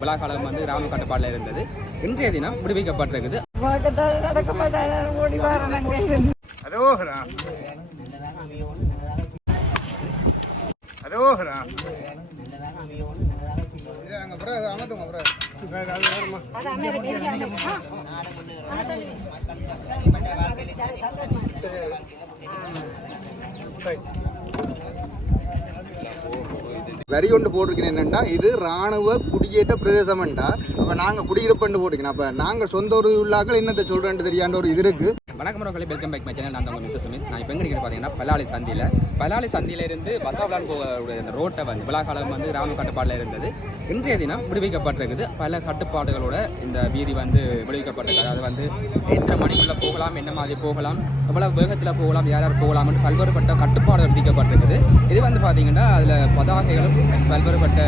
விழாக்காலம் வந்து கிராம கட்டுப்பாட்டில் இருந்தது. இன்றைய தினம் விடுவிக்கப்பட்டிருக்குது. பக்கத்தால் நடக்க வரி ஒன்று போட்டிருக்கேன் என்னென்னா இது ராணுவ குடியேற்ற பிரதேசம்ண்டா அப்போ நாங்கள் குடியிருப்புன்னு போட்டிருக்கேன் அப்போ நாங்கள் சொந்த ஒரு உள்ளாக்கள் என்னத்தை சொல்கிறேன்னு தெரியாண்ட ஒரு இது இருக்குது வணக்கம் மக்களை வெல்கம் பேக் மை சேனல் நான் தான் உங்கள் மிஸ்டர் சுமித். நான் இப்போ எங்கே நிற்கிறேன் பார்த்தீங்கன்னா பல்லாளி சந்தியில். பல்லாளி சந்தியிலிருந்து பசாவலான் போகக்கூடிய அந்த ரோட்டை வந்து விழாக்காலம் வந்து கிராம கட்டுப்பாட்டில் இருந்தது. இன்றைய தினம் விடுவிக்கப்பட்டிருக்குது. பல கட்டுப்பாடுகளோட இந்த வீதி வந்து விடுவிக்கப்பட்டிருக்கு. அதாவது வந்து எத்தனை மணிக்குள்ளே போகலாம் என்ன மாதிரி போகலாம் எவ்வளோ வேகத்தில் போகலாம் யார் யார் போகலாம்னு பல்வேறுபட்ட கட்டுப்பாடுகள் விதிக்கப்பட்டிருக்குது. இது வந்து பார்த்தீங்கன்னா அதில் பதாகைகளும் பல்வேறுபட்ட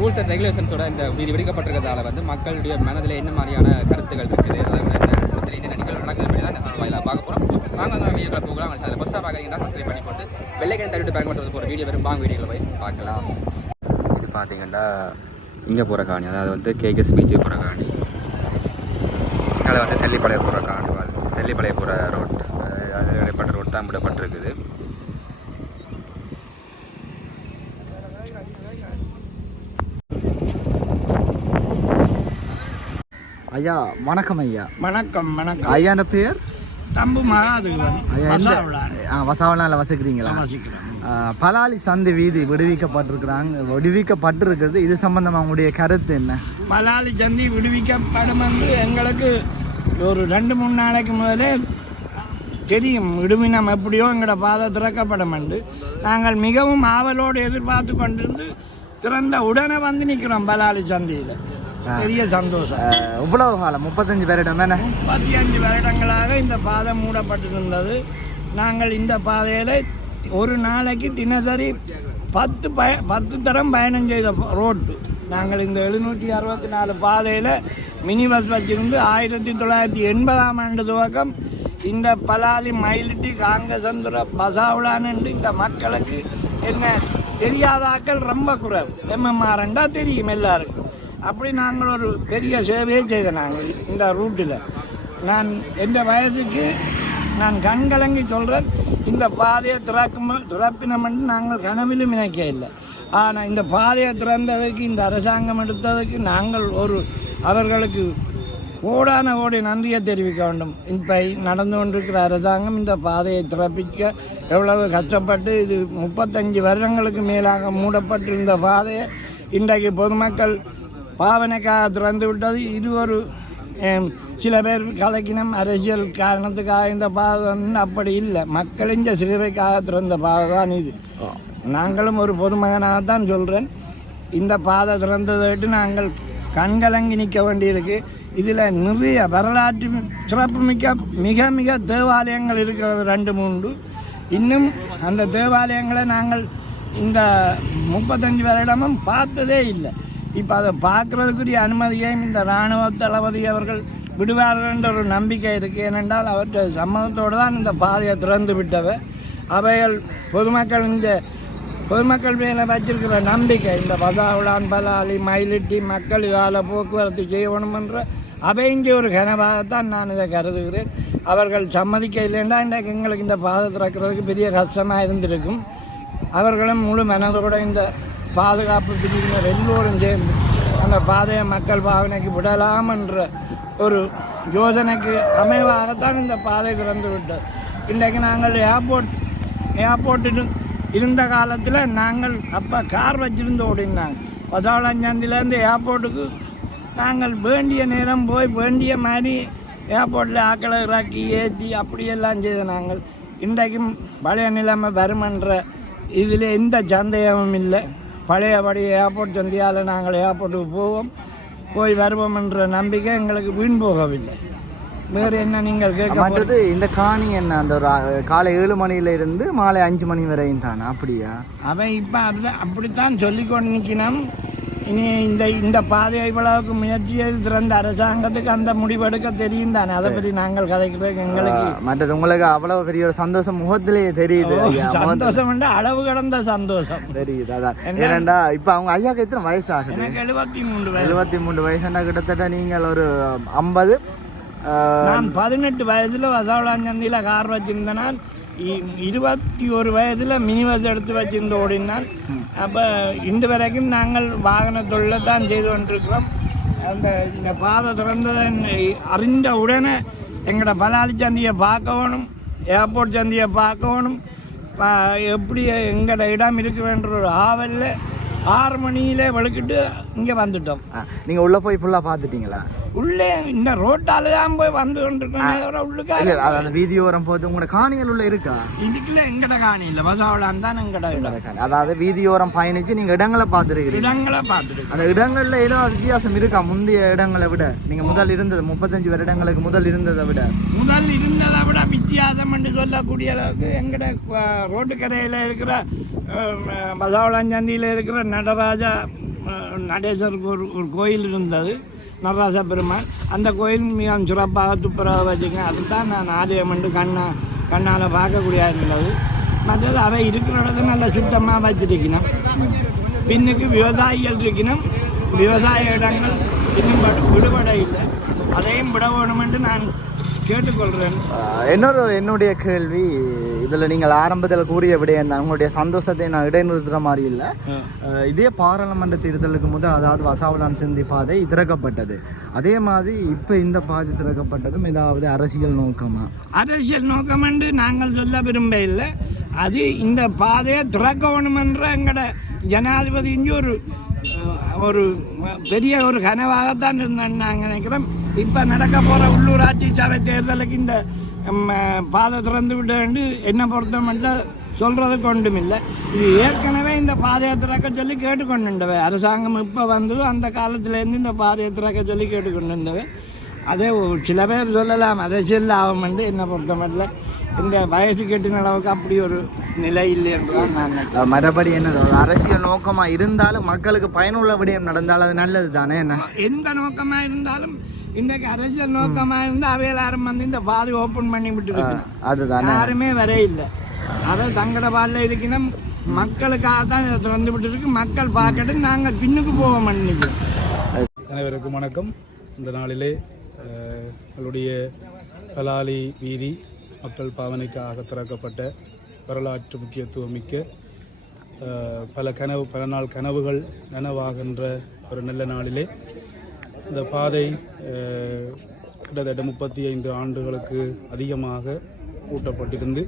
ரூல்ஸ் அண்ட் ரெகுலேஷன்ஸோட இந்த வீதி வெடிக்கப்பட்டிருக்கிறதால வந்து மக்களுடைய மனதில் என்ன மாதிரியான கருத்துக்கள் இருக்குது அதாவது என்ன இடத்துல என்ன நிகழ்வு நடக்குது அப்படி தான் இந்த வாயிலாக பார்க்க போகிறோம் வாங்க அந்த வீடியோ போகலாம். அதில் ஃபஸ்ட்டாக பார்க்குறீங்கன்னா சப்ஸ்கிரைப் பண்ணி போட்டு வெள்ளைக்கிழமை தள்ளிட்டு பயன்படுத்துறது போகிற வீடியோ வரும். வாங்க வீடியோவில் போய் பார்க்கலாம். இது பார்த்தீங்கன்னா இங்கே போகிற காணி. அதாவது வந்து கேகஸ் பீச்சு போகிற காணி. அதில் வந்து தெல்லிப்பாளைய போகிற காணி. தெல்லிப்பாளைய போகிற ரோட் அது இடைப்பட்ட ரோட் தான் விடப்பட்டிருக்குது. ஐயா வணக்கம் ஐயா. வணக்கம் வணக்கம். ஐயாண்ட பேர்? தம்பு மகாதுவன் ஐயா இந்த வசாவலாவில் வசிக்கிறீங்களா? ஆ, பலாலி சந்தை வீதி விடுவிக்கப்பட்டிருக்கிறாங்க விடுவிக்கப்பட்டிருக்கிறது. இது சம்பந்தமாக உங்களுடைய கருத்து என்ன? மலாலி சந்தி விடுவிக்கப்படும் என்று எங்களுக்கு ஒரு ரெண்டு மூணு நாளைக்கு முதலே தெரியும். விடுவினம் எப்படியோ எங்களோட பாதை திறக்கப்படும் என்று. நாங்கள் மிகவும் ஆவலோடு எதிர்பார்த்து கொண்டிருந்து திறந்த உடனே வந்து நிற்கிறோம் பலாலி சந்தையில். பெரிய சந்தோஷம். இவ்வளவு காலம் முப்பத்தஞ்சு வருடம் தானே? முப்பத்தி அஞ்சு வருடங்களாக இந்த பாதை மூடப்பட்டிருந்தது. நாங்கள் இந்த பாதையில் ஒரு நாளைக்கு தினசரி பத்து பய பத்து தரம் பயணம் செய்த ரோட்டு. நாங்கள் இந்த எழுநூற்றி அறுபத்தி நாலு பாதையில் மினி பஸ் வச்சிருந்து ஆயிரத்தி தொள்ளாயிரத்தி எண்பதாம் ஆண்டு துவக்கம் இந்த பலாலி மயிலிட்டி காங்கசந்துர பசாவுலான்னு இந்த மக்களுக்கு என்ன தெரியாதாக்கள் ரொம்ப குறைவு. எம்எம்ஆர்ண்டா தெரியும் எல்லாருக்கும். அப்படி நாங்கள் ஒரு பெரிய சேவையை செய்த நாங்கள் இந்த ரூட்டில். நான் எந்த வயசுக்கு நான் கண்கலங்கி சொல்கிறேன் இந்த பாதையை திறக்கும் திறப்பினமென்று நாங்கள் கனவிலும் நினைக்க இல்லை. ஆனால் இந்த பாதையை திறந்ததுக்கு இந்த அரசாங்கம் எடுத்ததுக்கு நாங்கள் ஒரு அவர்களுக்கு கோடான கோடி நன்றியை தெரிவிக்க வேண்டும். இப்போ நடந்து கொண்டிருக்கிற அரசாங்கம் இந்த பாதையை திறப்பிக்க எவ்வளவு கஷ்டப்பட்டு இது முப்பத்தஞ்சு வருடங்களுக்கு மேலாக மூடப்பட்டிருந்த பாதையை இன்றைக்கு பொதுமக்கள் பாவனைக்காக திறந்து விட்டது இது ஒரு சில பேர் கலக்கினம் அரசியல் காரணத்துக்காக இந்த பாதை அப்படி இல்லை. மக்களின் சேவைக்காக திறந்த பாதை தான் இது. நாங்களும் ஒரு பொதுமகனாகத்தான் சொல்கிறேன் இந்த பாதை திறந்ததை நாங்கள் கண்கலங்கி நிற்க வேண்டியிருக்கு. இதில் நிறைய வரலாற்று சிறப்புமிக்க மிக மிக தேவாலயங்கள் இருக்கிறது ரெண்டு மூன்று. இன்னும் அந்த தேவாலயங்களை நாங்கள் இந்த முப்பத்தஞ்சு வருடமும் பார்த்ததே இல்லை. இப்போ அதை பார்க்குறதுக்குரிய அனுமதியையும் இந்த இராணுவ தளபதி அவர்கள் விடுவார்கள் என்ற ஒரு நம்பிக்கை இருக்குது ஏனென்றால் அவற்றை சம்மதத்தோடு தான் இந்த பாதையை திறந்து விட்டவை அவைகள் பொதுமக்கள் இந்த பொதுமக்கள் மேலே வச்சிருக்கிற நம்பிக்கை இந்த பசாவுலான் பலாலி மயிலிட்டி மக்கள் கால போக்குவரத்து செய்யணும் என்ற அவைங்க ஒரு கனவாகத்தான் நான் இதை கருதுகிறேன். அவர்கள் சம்மதிக்க இல்லைன்னா இன்றைக்கு எங்களுக்கு இந்த பாதை திறக்கிறதுக்கு பெரிய கஷ்டமாக இருந்திருக்கும். அவர்களும் முழு மனதோட இந்த பாதுகாப்பு பிரிவினர் எல்லோரும் சேர்ந்து அந்த பாதையை மக்கள் பாவனைக்கு விடலாம் என்ற ஒரு யோசனைக்கு அமைவாகத்தான் இந்த பாதை திறந்து விட்டது இன்றைக்கு நாங்கள் ஏர்போர்ட் ஏர்போர்ட்டில் இருந்த காலத்தில் நாங்கள் அப்போ கார் வச்சுருந்து ஓடினாங்க. பசாவளஞ்சாந்திலேருந்து ஏர்போர்ட்டுக்கு நாங்கள் வேண்டிய நேரம் போய் வேண்டிய மாதிரி ஏர்போர்ட்டில் ஆக்களை இறக்கி ஏற்றி அப்படியெல்லாம் செய்த நாங்கள். இன்றைக்கும் பழைய நிலைமை வருமன்ற இதில் எந்த சந்தேகமும் இல்லை. பழையபடி ஏர்போர்ட் சந்தையால் நாங்கள் ஏர்போர்ட்டுக்கு போவோம். போய் வருவோம் என்ற நம்பிக்கை எங்களுக்கு வீண் போகவில்லை. வேறு என்ன நீங்கள் கேட்க மற்றது இந்த காணி என்ன? அந்த ஒரு காலை ஏழு மணியில இருந்து மாலை அஞ்சு மணி வரையும் தானே? அப்படியா? அவன் இப்போ அதுதான் அப்படித்தான் சொல்லிக்கொண்டு நிற்கணும் இனி இந்த இந்த பாதையை இவ்வளவுக்கு முயற்சியை திறந்த அரசாங்கத்துக்கு அந்த முடிவெடுக்க தெரியும் தானே? அதை பற்றி நாங்கள் கதைக்கிறது எங்களுக்கு மற்றது உங்களுக்கு அவ்வளவு பெரிய ஒரு சந்தோஷம் முகத்திலேயே தெரியுது. சந்தோஷம் அளவு கடந்த சந்தோஷம். தெரியுது அதான். ஏனண்டா இப்ப அவங்க ஐயாக்கு எத்தனை வயசு ஆகுது எனக்கு எழுபத்தி மூன்று வயசு. எழுபத்தி மூணு வயசுனா கிட்டத்தட்ட நீங்கள் ஒரு ஐம்பது. நான் பதினெட்டு வயசுல வசவளாஞ்சந்தியில கார் வச்சிருந்தேன். நான் இ- இருபத்தி ஒரு வயசுல மினி பஸ் எடுத்து வச்சிருந்த ஓடினான் அப்ப இன்று வரைக்கும் நாங்கள் வாகன தொழிலை தான் செய்து கொண்டிருக்கிறோம். அந்த இந்த பாதை திறந்ததை அறிந்த உடனே எங்களோட பலாலி சந்தியை பார்க்கணும் ஏர்போர்ட் சந்தியை பார்க்கணும் எப்படி எங்களோட இடம் இருக்குன்ற ஒரு ஆவலில் ஆறு மணியிலே வெளுக்கிட்டு இங்கே வந்துட்டோம். நீங்க உள்ள போய் ஃபுல்லா பாத்துட்டீங்களா உள்ளே இந்த ரோட்டால தான் போய் வந்து கொண்டிருக்கோம் இல்ல உள்ளுக்கா அந்த வீதியோரம் போது உங்களோட காணிகள் உள்ள இருக்கா? இதுக்குள்ள எங்கட காணி இல்லை. பசாவளான் தான் எங்கட இடம். அதாவது வீதியோரம் பயணிச்சு நீங்க இடங்களை பார்த்துருக்கிறீங்க. இடங்களை பார்த்துட்டு அந்த இடங்கள்ல ஏதோ வித்தியாசம் இருக்கா முந்தைய இடங்களை விட? நீங்க முதல் இருந்தது முப்பத்தஞ்சு வருடங்களுக்கு முதல் இருந்ததை விட. முதல் இருந்ததை விட வித்தியாசம் என்று சொல்லக்கூடிய அளவுக்கு எங்கட அஹ், ரோட்டுக்கரையில் இருக்கிற பசாவளாஞ்சந்தியில் இருக்கிற நடராஜா நடேசருக்கு ஒரு ஒரு கோயில் இருந்தது. நடராச பெருமாள். அந்த கோயில் மிகவும் சிறப்பாக துப்புரவாக வச்சுங்க. அதுதான் நான் ஆலயம் என்று கண்ணா கண்ணால் பார்க்கக்கூடிய இருந்தது மற்றது அவை இருக்கிற நல்ல நல்லா சுத்தமாக வச்சிருக்கணும். பின்னுக்கு விவசாயிகள் இருக்கணும். விவசாய இடங்கள் இன்னும் விடுபட இல்லை. அதையும் விட வேணும் என்று நான் கேட்டுக்கொள்கிறேன். இன்னொரு என்னுடைய கேள்வி. இதில் நீங்கள் ஆரம்பத்தில் கூறிய விடயம் தான். உங்களுடைய சந்தோஷத்தை நான் இடைநிறுத்துற மாதிரி இல்லை. இதே பாராளுமன்ற தேர்தலுக்கு முதல் அதாவது வசாவலான் சிந்தி பாதை திறக்கப்பட்டது. அதே மாதிரி இப்போ இந்த பாதை திறக்கப்பட்டதும் ஏதாவது அரசியல் நோக்கமா? அரசியல் நோக்கம் என்று நாங்கள் சொல்ல விரும்ப இல்லை. அது இந்த பாதையை திறக்கணும் என்ற எங்கட ஜனாதிபதி இங்கே ஒரு ஒரு பெரிய ஒரு கனவாகத்தான் இருந்தேன் நாங்கள் நினைக்கிறோம். இப்போ நடக்க போகிற உள்ளூராட்சி சபை தேர்தலுக்கு இந்த பாதை திறந்து விட்டு என்னை பொறுத்த மட்டும் சொல்கிறதுக்கு ஒன்றும் இல்லை இது ஏற்கனவே இந்த பாதையை திறக்க சொல்லி கேட்டுக்கொண்டுண்டவை அரசாங்கம் இப்போ வந்தது அந்த காலத்துலேருந்து இந்த பாதையை திறக்க சொல்லி கேட்டுக்கொண்டிருந்தவை. அதே சில பேர் சொல்லலாம் அரசியல் ஆகும் என்று என்னை பொறுத்த மட்டும் இந்த வயசு கெட்டின அளவுக்கு அப்படி ஒரு நிலை இல்லை என்றுதான் நான் என்னது ஒரு அரசியல் நோக்கமாக இருந்தாலும் மக்களுக்கு பயனுள்ள விடயம் நடந்தால் அது நல்லது தானே என்ன? எந்த நோக்கமாக இருந்தாலும் இன்றைக்கு அரசியல் நோக்கமாக இருந்தால் அவையில் யாரும் வந்து இந்த பாதை ஓப்பன் பண்ணி விட்டு அதுதானே? யாருமே வர இல்லை அதை தங்கட பாலில் இருக்கணும். மக்களுக்காக தான் இதை திறந்து விட்டு இருக்கு மக்கள் பார்க்கட்டு நாங்கள் பின்னுக்கு போக மாட்டேங்கிறோம் அனைவருக்கும் வணக்கம். இந்த நாளிலே எங்களுடைய கலாலி வீதி மக்கள் பாவனைக்காக திறக்கப்பட்ட வரலாற்று முக்கியத்துவம் மிக்க அஹ், பல கனவு பல நாள் கனவுகள் நனவாகின்ற ஒரு நல்ல நாளிலே இந்த பாதை கிட்டத்தட்ட முப்பத்தி ஐந்து ஆண்டுகளுக்கு அதிகமாக கூட்டப்பட்டிருந்து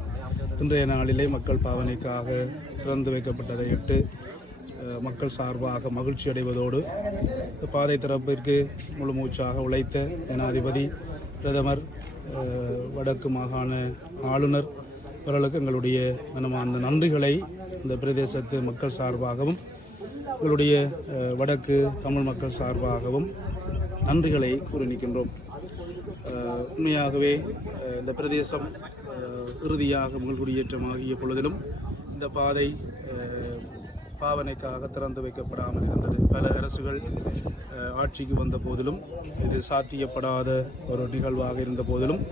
இன்றைய நாளிலே மக்கள் பாவனைக்காக திறந்து வைக்கப்பட்டதையிட்டு அஹ், மக்கள் சார்பாக மகிழ்ச்சி அடைவதோடு இந்த பாதை திறப்பிற்கு முழு மூச்சாக உழைத்த ஜனாதிபதி பிரதமர் வடக்கு மாகாண ஆளுநர் இவர்களுக்கு எங்களுடைய மனமார்ந்த நன்றிகளை இந்த பிரதேசத்து மக்கள் சார்பாகவும் எங்களுடைய வடக்கு தமிழ் மக்கள் சார்பாகவும் நன்றிகளை கூறி நிற்கின்றோம். உண்மையாகவே இந்த பிரதேசம் இறுதியாக முதல் குடியேற்றமாகிய பொழுதிலும் இந்த பாதை பாவனைக்காக திறந்து வைக்கப்படாமல் இருந்தது. பல அரசுகள் ஆட்சிக்கு வந்த போதிலும் இது சாத்தியப்படாத ஒரு நிகழ்வாக இருந்த போதிலும்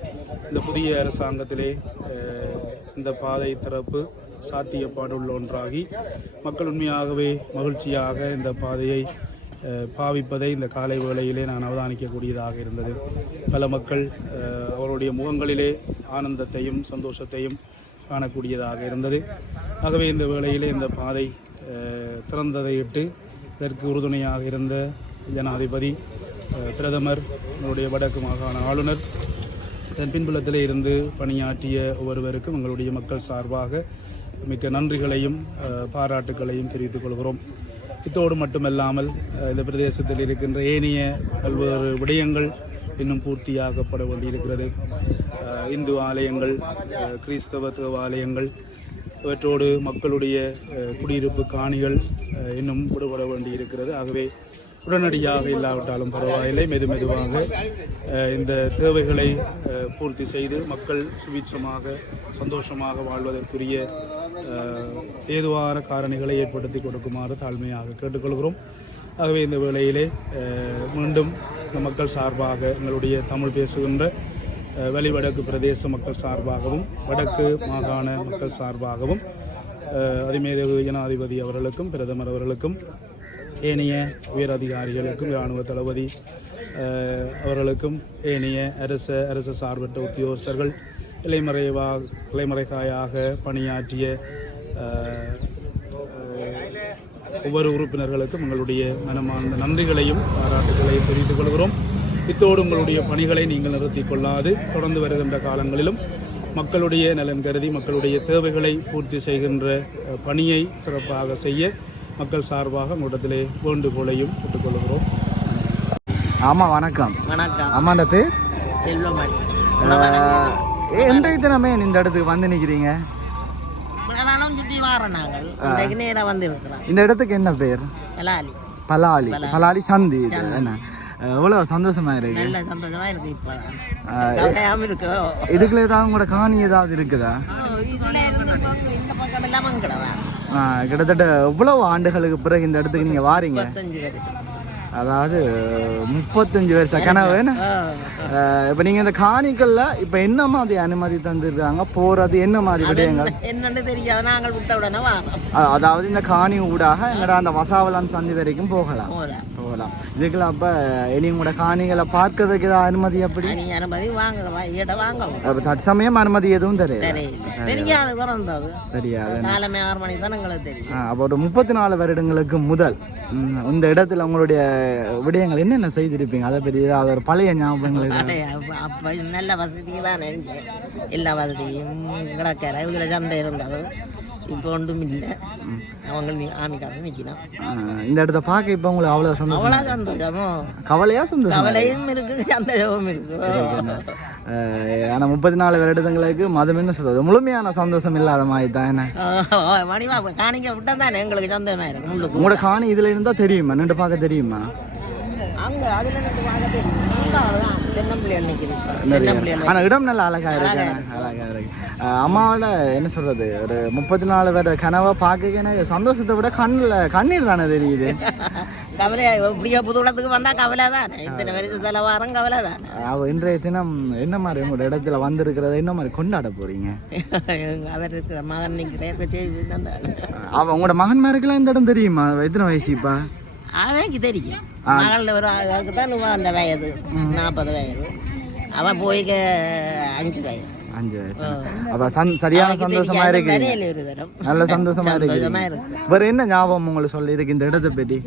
இந்த புதிய அரசாங்கத்திலே இந்த பாதை திறப்பு சாத்தியப்பாடுள்ள ஒன்றாகி மக்கள் உண்மையாகவே மகிழ்ச்சியாக இந்த பாதையை பாவிப்பதை இந்த காலை வேளையிலே நான் அவதானிக்கக்கூடியதாக இருந்தது. பல மக்கள் அவருடைய முகங்களிலே ஆனந்தத்தையும் சந்தோஷத்தையும் காணக்கூடியதாக இருந்தது. ஆகவே இந்த வேளையிலே இந்த பாதை திறந்ததையிட்டு இதற்கு உறுதுணையாக இருந்த ஜனாதிபதி பிரதமர் எங்களுடைய வடக்கு மாகாண ஆளுநர் இதன் பின்புலத்திலே இருந்து பணியாற்றிய ஒவ்வொருவருக்கும் எங்களுடைய மக்கள் சார்பாக மிக்க நன்றிகளையும் பாராட்டுகளையும் பாராட்டுக்களையும் தெரிவித்துக் கொள்கிறோம். இத்தோடு மட்டுமல்லாமல் இந்த பிரதேசத்தில் இருக்கின்ற ஏனைய பல்வேறு விடயங்கள் இன்னும் பூர்த்தியாகப்பட வேண்டியிருக்கிறது. இந்து ஆலயங்கள் கிறிஸ்தவ தேவாலயங்கள் இவற்றோடு மக்களுடைய குடியிருப்பு காணிகள் இன்னும் விடுபட வேண்டியிருக்கிறது. ஆகவே உடனடியாக இல்லாவிட்டாலும் பரவாயில்லை. மெது மெதுவாக இந்த தேவைகளை பூர்த்தி செய்து மக்கள் சுபீட்சமாக சந்தோஷமாக வாழ்வதற்குரிய ஏதுவான காரணிகளை ஏற்படுத்தி கொடுக்குமாறு தாழ்மையாக கேட்டுக்கொள்கிறோம். ஆகவே இந்த வேளையிலே மீண்டும் இந்த மக்கள் சார்பாக எங்களுடைய தமிழ் பேசுகின்ற வெளிவடக்கு பிரதேச மக்கள் சார்பாகவும் வடக்கு மாகாண மக்கள் சார்பாகவும் அஹ், அதிமேதகு ஜனாதிபதி அவர்களுக்கும் பிரதமர் அவர்களுக்கும் ஏனைய உயர் அதிகாரிகளுக்கும் இராணுவ தளபதி அவர்களுக்கும் ஏனைய அரச அரசு சார்பற்ற உத்தியோகஸ்தர்கள் இலைமறைவாக இலைமறைகாயாக பணியாற்றிய ஒவ்வொரு உறுப்பினர்களுக்கும் எங்களுடைய மனமார்ந்த நன்றிகளையும் பாராட்டுகளையும் தெரிவித்துக் கொள்கிறோம். இத்தோடு உங்களுடைய பணிகளை நீங்கள் நிறுத்தி கொள்ளாது. தொடர்ந்து வருகின்ற காலங்களிலும் மக்களுடைய நலன் கருதி மக்களுடைய தேவைகளை பூர்த்தி செய்கின்ற பணியை சிறப்பாக செய்ய மக்கள் சார்பாக உங்களிடத்திலே வேண்டுகோளையும் விட்டுக்கொள்கிறோம் ஆமாம் வணக்கம். வணக்கம். அம்மாண்ட பேர்? செல்வமணி. இன்றைய தினமே இந்த இடத்துக்கு வந்து நிற்கிறீங்க இந்த இடத்துக்கு என்ன பேர்? பலாலி. பலாலி. பலாலி. சந்தி. என்ன? எவ்வளோ சந்தோஷமா இருக்கு? நல்ல சந்தோஷமா இருக்கு இதுக்குள்ள ஏதாவது உங்களோட காணி ஏதாவது இருக்குதா? கிட்டத்தட்ட எவ்வளவு ஆண்டுகளுக்கு பிறகு இந்த இடத்துக்கு நீங்கள் வாரீங்க? அதாவது முப்பத்தஞ்சு வருஷம் கனவு இப்ப நீங்க இந்த காணிக்கல்ல இப்ப என்ன மாதிரி அனுமதி தந்திருக்காங்க? போறது என்ன மாதிரி விடயங்கள்? என்னன்னு தெரியாது. நாங்கள் விட்ட உடனே வாரோம் அ- அதாவது இந்த காணி ஊடாக எங்கட அந்த வசாவலான் சந்தி வரைக்கும் போகலாம். போகலாம். இதுக்குள்ள அப்ப இனி உங்களோட காணிகளை பார்க்கறதுக்கு ஏதாவது அனுமதி அப்படி அனுமதி வாங்க இடம் அப்ப தற்சமயம் அனுமதி எதுவும் தெரியல. தெரியாது தெரியாது தான் எங்களுக்கு தெரியும். அப்ப ஒரு முப்பத்தி நாலு வருடங்களுக்கு முதல் இந்த இடத்துல உங்களுடைய விடயங்கள் என்னென்ன செய்திருப்பீங்க? அதை பற்றி ஒரு பழைய ஞாபகங்கள் அப்ப- நல்ல வசதி தான் இருக்கு. எல்லா வசதியும் கிடக்கிற இதில் சந்தை இருந்தது. இப்போ ஒன்றும் இல்லை. அவங்க ஆமிக்காக நிற்கணும் ஆ, இந்த இடத்த பார்க்க இப்போ உங்களுக்கு அவ்வளோ சந்தோஷம் அவ்வளோ சந்தோஷமோ? கவலையா சந்தோஷம் கவலையும் இருக்கு சந்தோஷமும் இருக்கு. ஆனால் முப்பத்தி நாலு வருடங்களுக்கு மதம் என்ன சொல்றது? முழுமையான சந்தோஷம் இல்லாத மாதிரி தான் என்ன? மணிவா காணிக்க விட்டா தானே எங்களுக்கு சந்தோஷமா இருக்கும் உங்களோட காணி இதுல இருந்தா தெரியுமா? நின்று பார்க்க தெரியுமா? அங்கே அதில் நின்று பார்க்க தெரியும். அங்க அவ்வளவுதான். தென்னம்பிள்ளை அன்னைக்கு தென்னம்பிள்ளை ஆனா இடம் நல்ல அழகா இருக்கு. அழகா இருக்கு. அம்மாவோட என்ன சொல்றது? ஒரு முப்பத்தி நாலு வருட கனவை பார்க்க சந்தோஷத்தை விட கண்ணில் கண்ணீர் தானே தெரியுது? கவலையா இப்படியோ புது இடத்துக்கு வந்தா கவலை தானே? இத்தனை வருஷத்துல வாரம் கவலை தானே? அவ இன்றைய தினம் என்ன மாதிரி உங்களோட இடத்துல வந்திருக்கிறத என்ன மாதிரி கொண்டாட போறீங்க? அவர் இருக்கிற மகன் நிற்கிறேன் செய்தி தந்தாரு. அவ உங்களோட இந்த இடம் தெரியுமா? எத்தனை வயசு இப்ப? அவனுக்கு தெரியும். மகள் ஒரு அதுக்கு தான் அந்த வயது. நாற்பது வயது. அவன் போய் அஞ்சு வயது. அஞ்சு வயசு. அப்ப சரியான சந்தோஷமா இருக்கு நல்ல சந்தோஷமா இருக்கு. வேற என்ன ஞாபகம் உங்களுக்கு சொல்லி இருக்கு இந்த இடத்தை பற்றி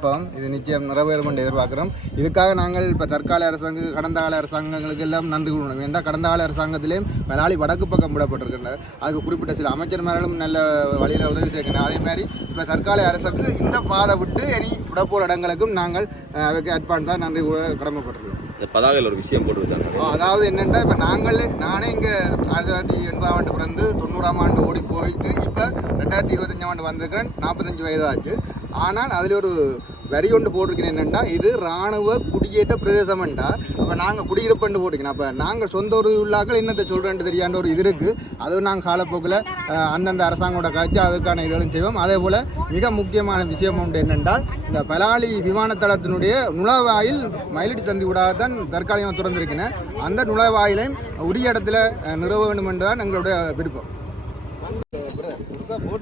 விருப்பம் இது நிச்சயம் நிறைவேறும் என்று எதிர்பார்க்கிறோம். இதுக்காக நாங்கள் இப்போ தற்கால அரசாங்க கடந்த கால அரசாங்கங்களுக்கு எல்லாம் நன்றி கூறணும். ஏன்னா கடந்த கால அரசாங்கத்திலேயும் மலாலி வடக்கு பக்கம் விடப்பட்டிருக்கின்றன அதுக்கு குறிப்பிட்ட சில அமைச்சர்மார்களும் நல்ல வழியில் உதவி செய்கின்றனர் அதே மாதிரி இப்போ தற்கால அரசுக்கு இந்த பாதை விட்டு இனி விடப்போர் இடங்களுக்கும் நாங்கள் அதுக்கு அட்வான்ஸாக நன்றி கூற கடமைப்பட்டிருக்கோம் இந்த பதாகையில் ஒரு விஷயம் போட்டுருக்காங்க. அதாவது என்னென்னா இப்போ நாங்கள் நானே இங்கே ஆயிரத்தி தொள்ளாயிரத்தி எண்பதாம் ஆண்டு பிறந்து தொண்ணூறாம் ஆண்டு ஓடி போயிட்டு இப்போ ரெண்டாயிரத்தி இருபத்தஞ்சாம் ஆண்டு வந்திருக்கிறேன். நாற்பத்தஞ்சு வயதாச்சு. ஆனால் அதில் ஒரு வரி ஒன்று போட்டிருக்கேன் என்னென்னா இது இராணுவ குடியேற்ற பிரதேசம்ண்டா அப்போ நாங்கள் குடியிருப்புன்னு போட்டிருக்கேன் அப்போ நாங்கள் சொந்த ஒரு உள்ளாக்கள் என்னத்தை சொல்கிறேன்னு தெரியாண்ட ஒரு இது இருக்குது அதுவும் நாங்கள் காலப்போக்கில் அந்தந்த அரசாங்கோட காய்ச்சி அதுக்கான இதுகளும் செய்வோம். அதே போல் மிக முக்கியமான விஷயம் ஒன்று என்னென்றால் இந்த பலாலி விமானத்தளத்தினுடைய நுழைவாயில் மயிலிட்டு சந்தி ஊடாகத்தான் தற்காலிகமாக திறந்திருக்கிறேன் அந்த நுழைவாயிலையும் உரிய இடத்துல நிறுவ வேண்டும் என்றுதான் எங்களுடைய விருப்பம்.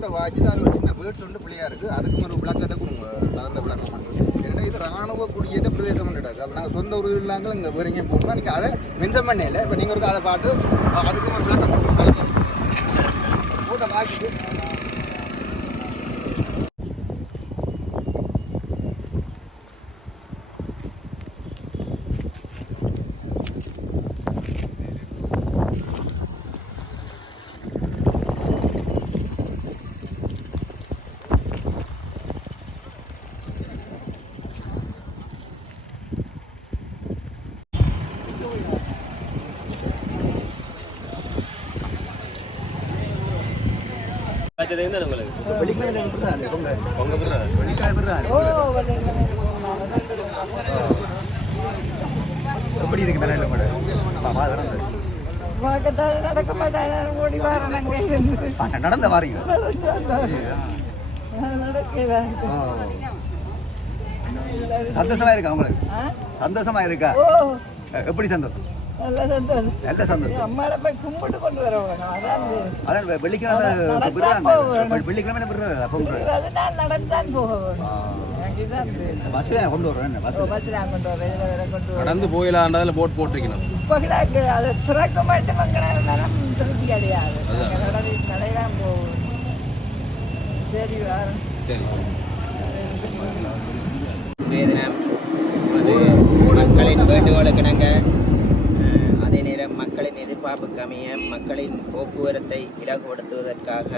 போட்டை வாங்கிட்டு அதில் ஒரு சின்ன பேர்ட்ஸ் வந்து பிள்ளையா இருக்குது அதுக்கு ஒரு விளக்கத்தை கொடுங்க. தகுந்த விளக்கம் பண்ணுறது ஏன்னா இது? ராணுவ குடியேற்ற பிரதேசம் கிடக்கு அப்போ நாங்கள் சொந்த ஊர் இல்லாமல் இங்கே வேறு எங்கேயும் போகணும்? நீங்கள் அதை மென்ஷன் பண்ணல. இப்போ நீங்கள் ஒரு அதை பார்த்து அதுக்கு ஒரு விளக்கம் எப்படி இருக்கு மேலே நடக்க மாட்டேன் ஓடி வரணும் நடந்த வாரீங்க சந்தோஷமா இருக்கா உங்களுக்கு? சந்தோஷமா இருக்கா? எப்படி சந்தோஷம்? நல்ல சந்தோஷம். நல்ல சந்தோஷம். அம்மாவை போய் கும்பிட்டு கொண்டு வரணும் அதான் அதான் வெள்ளிக்கிழமை நடந்தா விடுறாங்க. போகணும். வெள்ளிக்கிழமை. அது நான் நடந்தான் தெரியும். பஸ்ல கொண்டு வருவேன் என்ன பஸ் ஓ, பஸ்ல நான் கொண்டு வரேன் வரேன் நடந்து போயிடலான்றதில் போட் போட்டிருக்கணும். இப்போ கிடாக்கு அது திறக்க மாட்டோம் மனம் திருப்தி கிடையாது. நடை நடைதான் போகும். சரி வரேன் சரி. நமது மக்களின் வேண்டுகோளுக்கு இணங்க அஹ், அதே நேரம் மக்களின் எதிர்பார்ப்புக்கு மக்களின் போக்குவரத்தை இலகுபடுத்துவதற்காக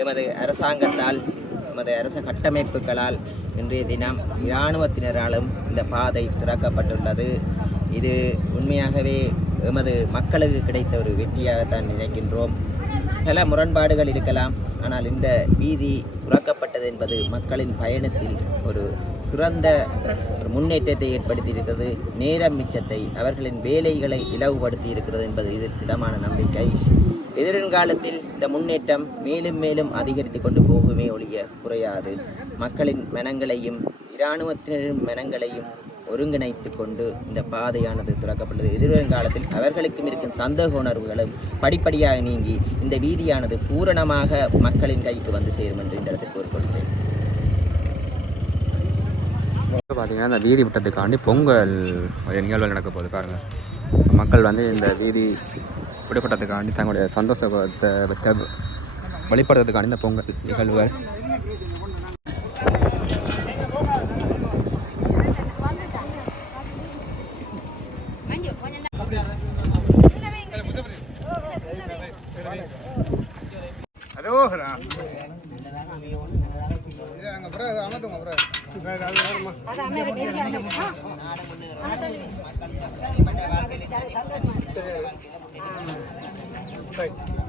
எமது அரசாங்கத்தால் எமது அரச கட்டமைப்புகளால் இன்றைய தினம் இராணுவத்தினராலும் இந்த பாதை திறக்கப்பட்டுள்ளது. இது உண்மையாகவே எமது மக்களுக்கு கிடைத்த ஒரு வெற்றியாகத்தான் நினைக்கின்றோம். பல முரண்பாடுகள் இருக்கலாம். ஆனால் இந்த வீதி துறக்கப்பட்டது என்பது மக்களின் பயணத்தில் ஒரு சிறந்த ஒரு முன்னேற்றத்தை ஏற்படுத்தியிருக்கிறது. நேரம் மிச்சத்தை அவர்களின் வேலைகளை இலவுபடுத்தி இருக்கிறது என்பது இதில் திடமான நம்பிக்கை. எதிர்காலத்தில் இந்த முன்னேற்றம் மேலும் மேலும் அதிகரித்து கொண்டு போகுமே ஒழிய குறையாது. மக்களின் மனங்களையும் இராணுவத்தினரின் மனங்களையும் ஒருங்கிணைத்து கொண்டு இந்த பாதையானது திறக்கப்பட்டது. எதிர்காலத்தில் அவர்களுக்கும் இருக்கும் சந்தேக உணர்வுகளும் படிப்படியாக நீங்கி இந்த வீதியானது பூரணமாக மக்களின் கைக்கு வந்து சேரும் என்று இந்த இடத்தில் கூறிக்கொள்கிறேன். பார்த்தீங்கன்னா இந்த வீதி விட்டத்துக்காண்டி பொங்கல் ஒரு நிகழ்வு நடக்க போகுது. பாருங்கள் மக்கள் வந்து இந்த வீதி விடுபட்டதுக்காண்டி தங்களுடைய சந்தோஷத்தை வெளிப்படுத்துறதுக்காண்டி இந்த பொங்கல் நிகழ்வுகள் Baik.